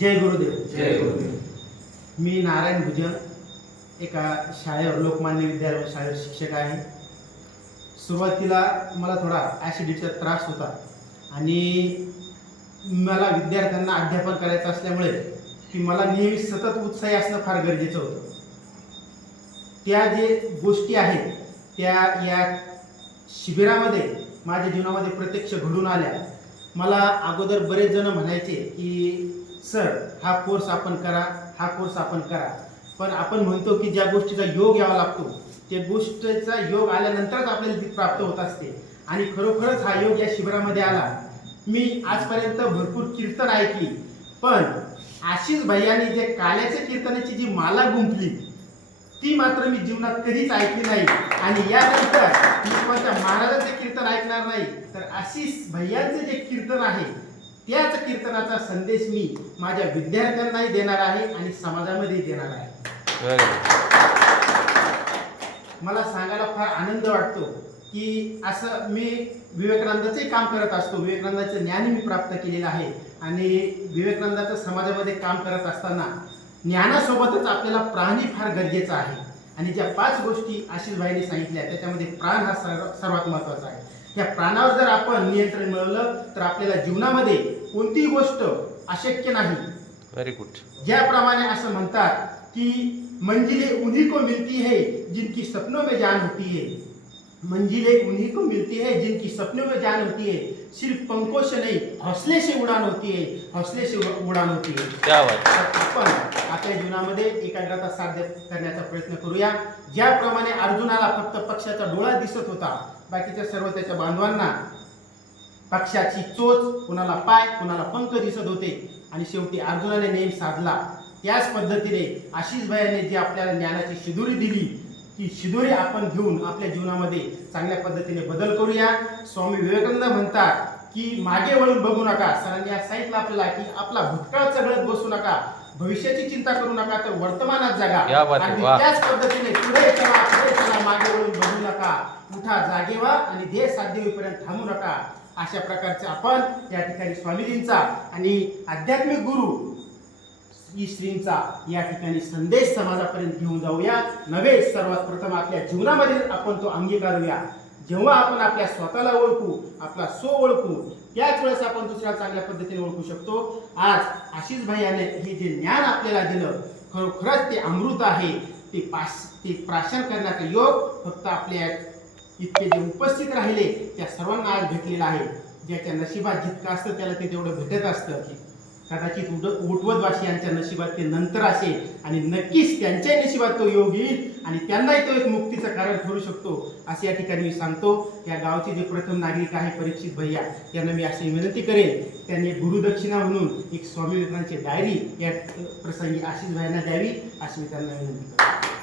जय गुरुदेव जय गुरुदेव. मी नारायण भुजन एका शाळेवर लोकमान्य विद्यालय शाळेवर शिक्षक आहे. सुरुवातीला मला थोडा ॲसिडिटीचा त्रास होता आणि मला विद्यार्थ्यांना अध्यापन करायचं असल्यामुळे की मला नेहमी सतत उत्साही असणं फार गरजेचं होतं. त्या जे गोष्टी आहेत त्या या शिबिरामध्ये माझ्या जीवनामध्ये प्रत्यक्ष घडून आल्या. मला अगोदर बरेच जण म्हणायचे की सर हा कोर्स आपण करा हा कोर्स आपण करा. पण आपण म्हणतो की ज्या गोष्टीचा योग यावा लागतो त्या गोष्टीचा योग आल्यानंतरच आपल्याला ती प्राप्त होत असते. आणि खरोखरच हा योग या शिबिरामध्ये आला. मी आजपर्यंत भरपूर कीर्तन ऐकली. पण आशिष भैयानी जे काल्याच्या कीर्तनाची जी माला गुंफली ती मात्र मी जीवनात कधीच ऐकली नाही. आणि यानंतर मी कोणत्या महाराजांचे कीर्तन ऐकणार नाही तर आशिष भैयांचे जे कीर्तन आहे त्याच कीर्तनाचा संदेश मी माझ्या विद्यार्थ्यांनाही देणार आहे आणि समाजामध्ये देणार आहे. मला सांगायला फार आनंद वाटतो की असं मी विवेकानंदाचे काम करत असतो. विवेकानंदाचं ज्ञान मी प्राप्त केलेलं आहे. आणि विवेकानंदाचं समाजामध्ये काम करत असताना ज्ञानासोबतच आपल्याला प्राणी फार गरजेचा आहे. आणि ज्या पाच गोष्टी आशिष भाईने सांगितल्या त्याच्यामध्ये प्राण हा सर्व सर्वात महत्त्वाचा आहे. या प्राणावर जर आपण नियंत्रण मिळवलं तर आपल्याला जीवनामध्ये कोणतीही गोष्ट अशक्य नाही Very good. ज्याप्रमाणे असं म्हणतात की मंजिले उन्हीं को मिलती है जिनकी सपनों में जान होती है मंजिले उन्हीं को मिलती है जिनकी सपनों में जान होती है। सिर्फ पंखों से नहीं हौसले से उड़ान होती है। हौसले से उड़- उड़ान होती है। क्या बात तर आपण आपल्या जीवनामध्ये एकाग्रता साध्य करण्याचा प्रयत्न करूया। ज्याप्रमाणे अर्जुनाला फक्त पक्षाचा डोळा दिसत होता बाकीच्या सर्व त्याच्या बांधवांना पक्षाची चोच कुणाला पाय कुणाला पंख दिसत होते. आणि शेवटी अर्जुनाने नेम साधला. त्याच पद्धतीने आशिष भयाने जी आपल्याला ज्ञानाची शिदुरी दिली ती शिदुरी आपण घेऊन आपल्या जीवनामध्ये चांगल्या पद्धतीने बदल करूया. स्वामी विवेकानंद म्हणतात की मागे वळून बघू नका सरांनी आज सांगितलं आपल्याला की आपला भूतकाळ चढत बसू नका भविष्याची चिंता करू नका तर वर्तमानात जगा. आणि. त्याच पद्धतीने पुढे चला पुढे चला मागे वळून बघू नका. उठा जागे व्हा आणि ध्येय साध्य होईपर्यंत थांबू नका. अशा प्रकारचे आपण या ठिकाणी स्वामीजींचा आणि आध्यात्मिक गुरु श्रींचा या ठिकाणी संदेश समाजापर्यंत घेऊन जाऊया. नव्हे सर्वात प्रथम आपल्या जीवनामध्ये आपण तो अंगीकारूया. जेव्हा आपण आपल्या स्वतःला ओळखू आपला सो ओळखू त्याच वेळेस आपण दुसऱ्या चांगल्या पद्धतीने ओळखू शकतो. आज आशिष भाईयाने हे जे ज्ञान आपल्याला दिलं खरोखरच ते अमृत आहे. ते पाश ते प्राशन करण्याचा योग फक्त आपल्या इतके जे उपस्थित राहिले त्या सर्वांना आज भेटलेला आहे. ज्याच्या नशिबात जितकं असतं त्याला ते तेवढं भेटत असतं. कदाचित उड उठवतवासियांच्या नशिबात ते नंतर असेल आणि नक्कीच त्यांच्याही नशिबात तो योग येईल आणि त्यांनाही तो एक मुक्तीचं कारण ठरू शकतो. असे या ठिकाणी मी सांगतो या गावचे जे प्रथम नागरिक आहे परीक्षित भैया यांना मी अशी विनंती करेन. त्यांनी गुरुदक्षिणा म्हणून एक स्वामी विवेकानंदची डायरी या प्रसंगी आशिष भाईंना द्यावी अशी मी त्यांना विनंती करतो.